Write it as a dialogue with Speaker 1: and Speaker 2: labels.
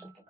Speaker 1: Thank you.